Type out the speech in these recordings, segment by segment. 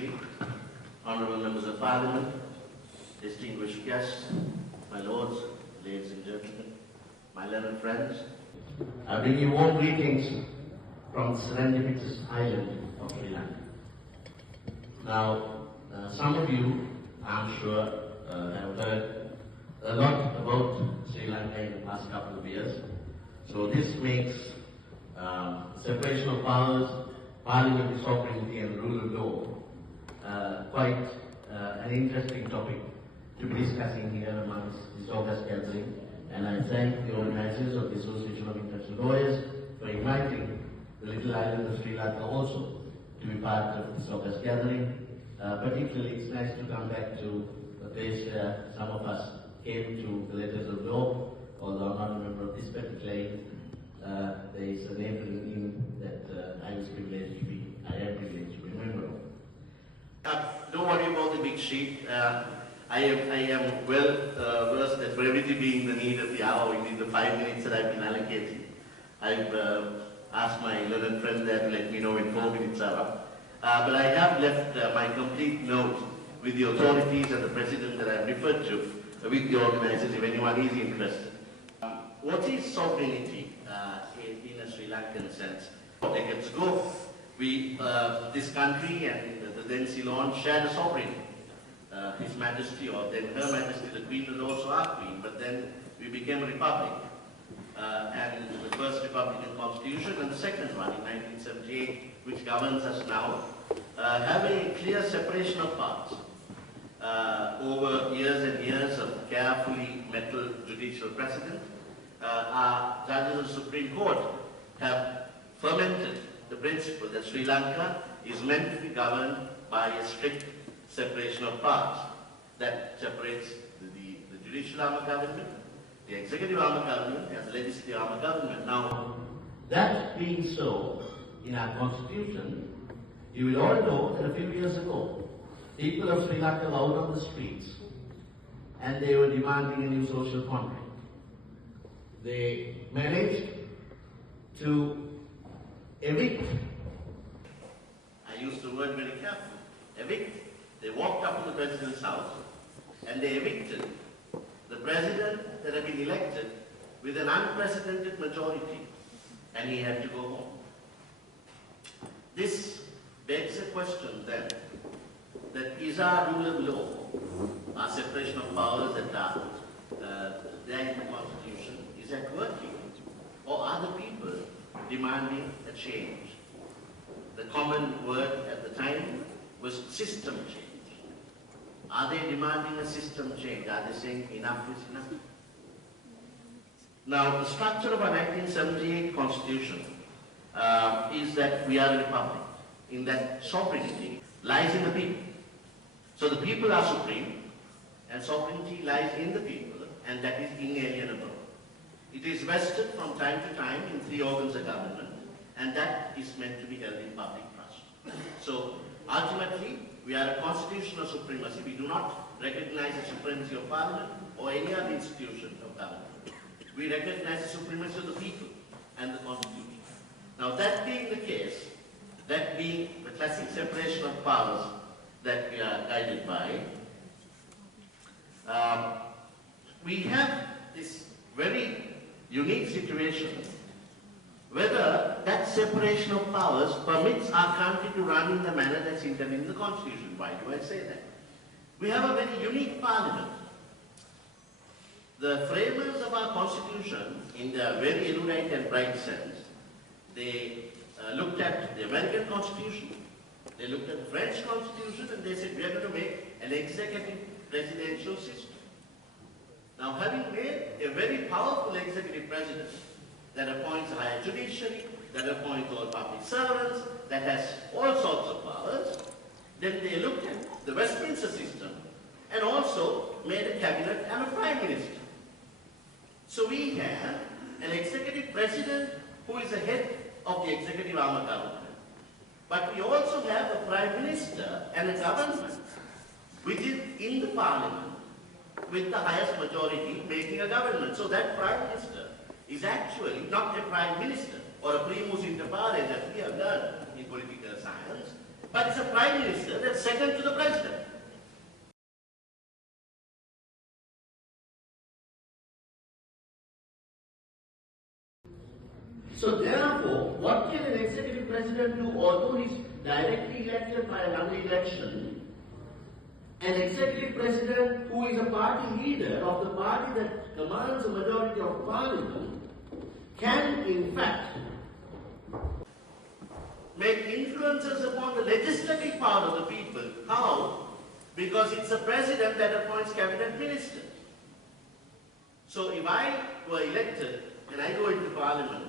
Secretary, Honourable Members of Parliament, distinguished guests, my lords, ladies and gentlemen, my learned friends, I bring you warm greetings from the serendipitous island of Sri Lanka. Now, some of you, I'm sure, have heard a lot about Sri Lanka in the past couple of years. So this makes separation of powers, parliamentary sovereignty and rule of law quite an interesting topic to be discussing here amongst this august gathering. And I thank the organizers of the Association of International Lawyers for inviting the little island of Sri Lanka also to be part of this august gathering. Particularly, it's nice to come back to a place where some of us came to the letters of law, although I'm not a member of this particular aid. There is a neighboring inn that I am privileged to be a member of. Don't worry about the big sheet. I am well versed that brevity being the need of the hour within the 5 minutes that I've been allocated. I've asked my learned friend there to let me know when 4 minutes are up. But I have left my complete note with the authorities and the president that I've referred to, with the organizers if anyone is interested. What is sovereignty in a Sri Lankan sense? Decades ago, this country and the then Ceylon shared a sovereign. His Majesty, or then Her Majesty, the Queen, was also our Queen, but then we became a republic. And the first Republican Constitution and the second one in 1978, which governs us now, have a clear separation of powers. Over years and years of carefully mettled judicial precedent, our judges of the Supreme Court have fermented the principle that Sri Lanka is meant to be governed by a strict separation of powers that separates the judicial arm of government, the executive arm of government, and the legislative arm of government. Now, that being so, in our constitution, you will all know that a few years ago, people of Sri Lanka were out on the streets and they were demanding a new social contract. They managed to evict. I used the word very carefully. Evict. They walked up to the president's house and they evicted the president that had been elected with an unprecedented majority, and he had to go home. This begs a question then, that is our rule of law, our separation of powers that are there in the Constitution, is that working? Or are the people demanding a change? The common word at the time was system change. Are they demanding a system change? Are they saying enough is enough? Now, the structure of our 1978 Constitution is that we are a republic, in that sovereignty lies in the people. So the people are supreme, and sovereignty lies in the people, and that is inalienable. It is vested from time to time in 3 organs of government, and that is meant to be held in public trust. So, ultimately, we are a constitutional supremacy. We do not recognize the supremacy of Parliament or any other institution of government. We recognize the supremacy of the people and the Constitution. Now, that being the case, that being the classic separation of powers that we are guided by, we have this very unique situation whether that separation of powers permits our country to run in the manner that's intended in the Constitution. Why do I say that? We have a very unique Parliament. The framers of our Constitution, in their very erudite and bright sense, they looked at the American Constitution, they looked at the French Constitution, and they said, we are going to make an executive presidential system. Now, having made a very powerful executive president that appoints a higher judiciary, that appoints all public servants, that has all sorts of powers, then they looked at the Westminster system and also made a cabinet and a prime minister. So we have an executive president who is the head of the executive arm of government. But we also have a prime minister and a government which is in the parliament with the highest majority making a government. So that prime minister is actually not a prime minister or a primus inter pares, as we have learned in political science. But it's a Prime Minister that's second to the President. So therefore, what can an executive president do, although he's directly elected by another election? An executive president who is a party leader of the party that commands a majority of parliament can in fact make influences upon the legislative power of the people. How? Because it's the president that appoints cabinet ministers. So if I were elected and I go into parliament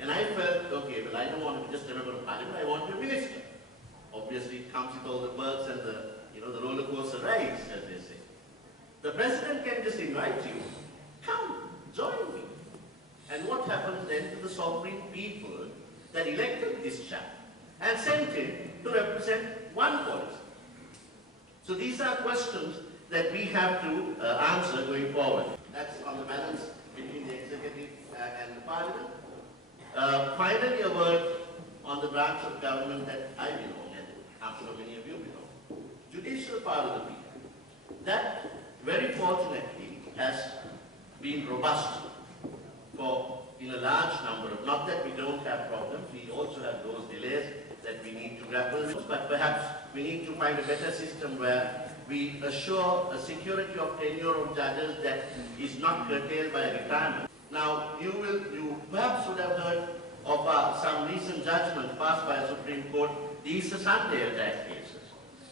and I felt, okay, well I don't want to be just a member of parliament, I want to be a minister. Obviously it comes with all the perks and the roller coaster rides, as they say. The president can just invite you, come, join me. And what happens then to the sovereign people that elected this chap and sent him to represent one policy? So these are questions that we have to answer going forward. That's on the balance between the executive and the parliament. Finally, a word on the branch of government that I belong, and I'm sure many of you belong. Judicial power of the people. That, very fortunately, has been robust in a large number of, not that we don't have problems, we also have those delays that we need to grapple with, but perhaps we need to find a better system where we assure a security of tenure of judges that is not curtailed by retirement. Now, you perhaps would have heard of some recent judgments passed by the Supreme Court, the Easter Sunday attack cases,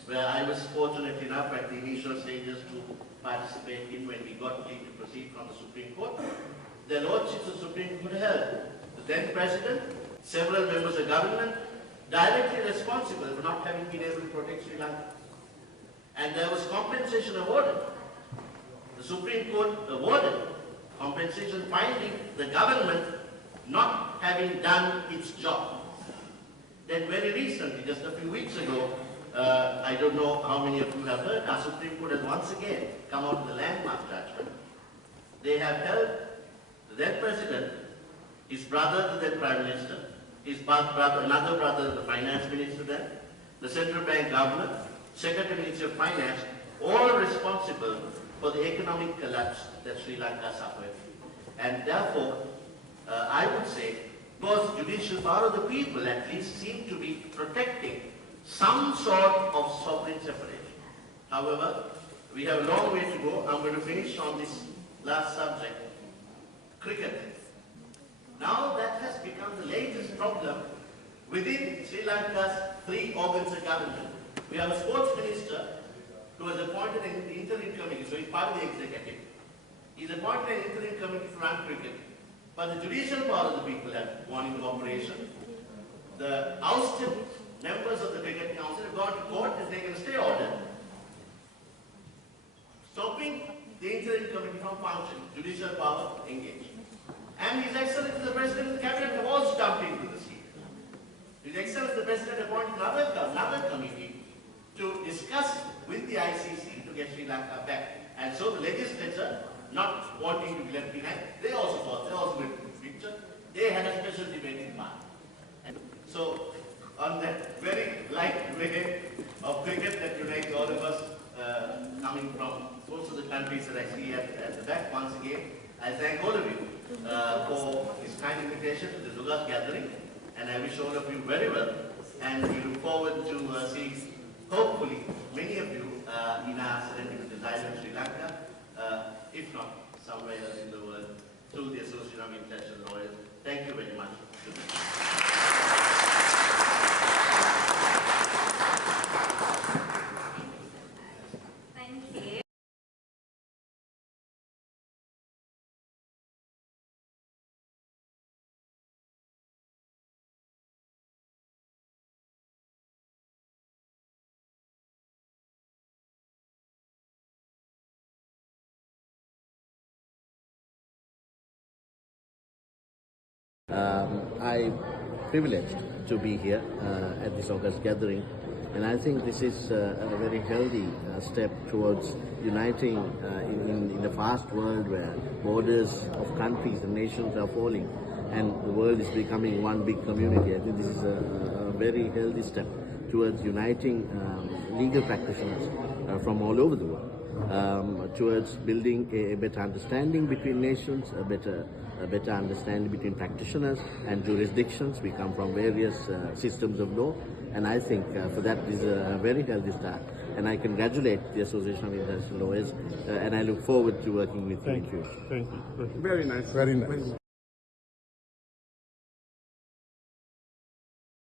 where I was fortunate enough at the initial stages to participate in when we got leave to proceed from the Supreme Court. The Lordships of the Supreme Court held the then President, several members of government, directly responsible for not having been able to protect Sri Lanka. And there was compensation awarded. The Supreme Court awarded compensation, finding the government not having done its job. Then very recently, just a few weeks ago, I don't know how many of you have heard, our Supreme Court has once again come out with a landmark judgment. They have held the then President, his brother, the then Prime Minister, his brother, another brother, the Finance Minister then, the Central Bank Governor, Secretary Minister of Finance, all responsible for the economic collapse that Sri Lanka suffered. And therefore, I would say, because judicial power of the people at least seem to be protecting some sort of sovereign separation. However, we have a long way to go. I'm going to finish on this last subject, cricket. Now that has become the latest problem within Sri Lanka's three organs of government. We have a sports minister who was appointed in the interim committee, so he's part of the executive. He's appointed an interim committee to run cricket. But the judicial power of the people have gone into operation. The ousted members of the Cricket Council have gone to court and taken a stay order, stopping the interim committee from functioning. Judicial power engaged. And His Excellency the President of the Cabinet have also jumped into the scene. His Excellency the President appointed another committee to discuss with the ICC to get Sri Lanka back. And so the legislature, not wanting to be left behind, they also went to the picture. They had a special debate in March. And so, on that very light way of cricket that unites all of us, coming from most of the countries that I see at the back, once again, I thank all of you for this kind invitation to the Lugas gathering, and I wish all of you very well, and we look forward to seeing, hopefully, many of you in our serendipitous island, Sri Lanka, if not somewhere else in the world, through the Association of International Lawyers. Thank you very much. Thank you. I'm privileged to be here at this August gathering, and I think this is a very healthy step towards uniting in the fast world where borders of countries and nations are falling and the world is becoming one big community. I think this is a very healthy step towards uniting legal practitioners from all over the world, towards building a better understanding between nations, a better understanding between practitioners and jurisdictions. We come from various systems of law, and I think for that is a very healthy start. And I congratulate the Association of International Lawyers, and I look forward to working with you in future. Thank you. Very nice. Very nice.